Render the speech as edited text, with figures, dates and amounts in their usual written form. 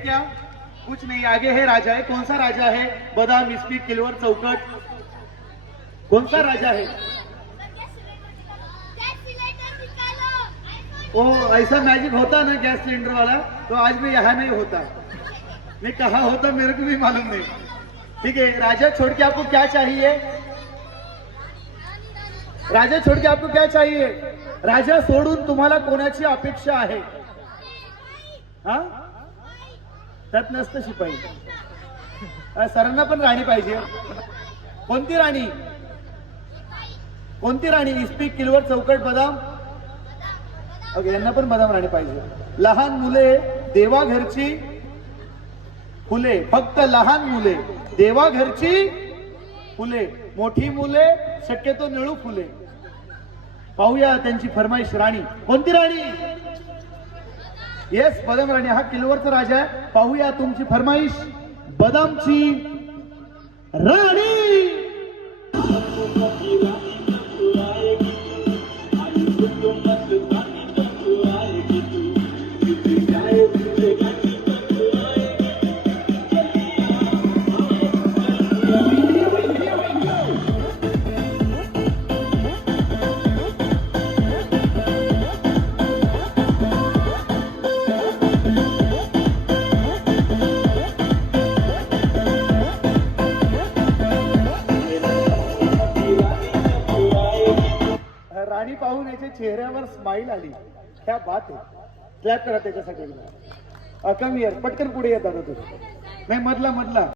क्या कुछ नहीं, आगे है राजा है। कौन सा राजा है? बादाम, इस्पीक, किलवर, चौकट, कौन सा राजा है? ओ ऐसा मैजिक होता ना गैस सिलेंडर वाला, तो आज मैं यहाँ नहीं होता। मैं कहा होता मेरे को भी मालूम नहीं। ठीक है, राजा छोड़ के आपको क्या चाहिए? राजा छोड़ के आपको क्या चाहिए? राजा सोडून तुम्हाला कोणाची अपेक्षा आहे? हा, त्यात नसतं शिपाई। सरांना पण राणी पाहिजे। कोणती राणी? कोणती राणी? इस्पीक, किलवर, चौकट, बदाम। ओके, यांना पण बदाम राणी पाहिजे। लहान मुले देवा घरची फुले, फक्त लहान मुले देवा घरची फुले, मोठी मुले शक्यतो निळू फुले। पाहूया त्यांची फरमाईश। राणी कोणती? राणी येस, बदाम राणी। हा किलवरचा राजा आहे। पाहूया तुमची फरमाईश, बदामची राणी। राणी पाहून याच्या चेहऱ्यावर स्माइल आली। क्या बात आहे, क्लॅप करा त्याच्यासाठी। कम हिअर, पटकन पुढे येतात तुम्ही। नाही, मधला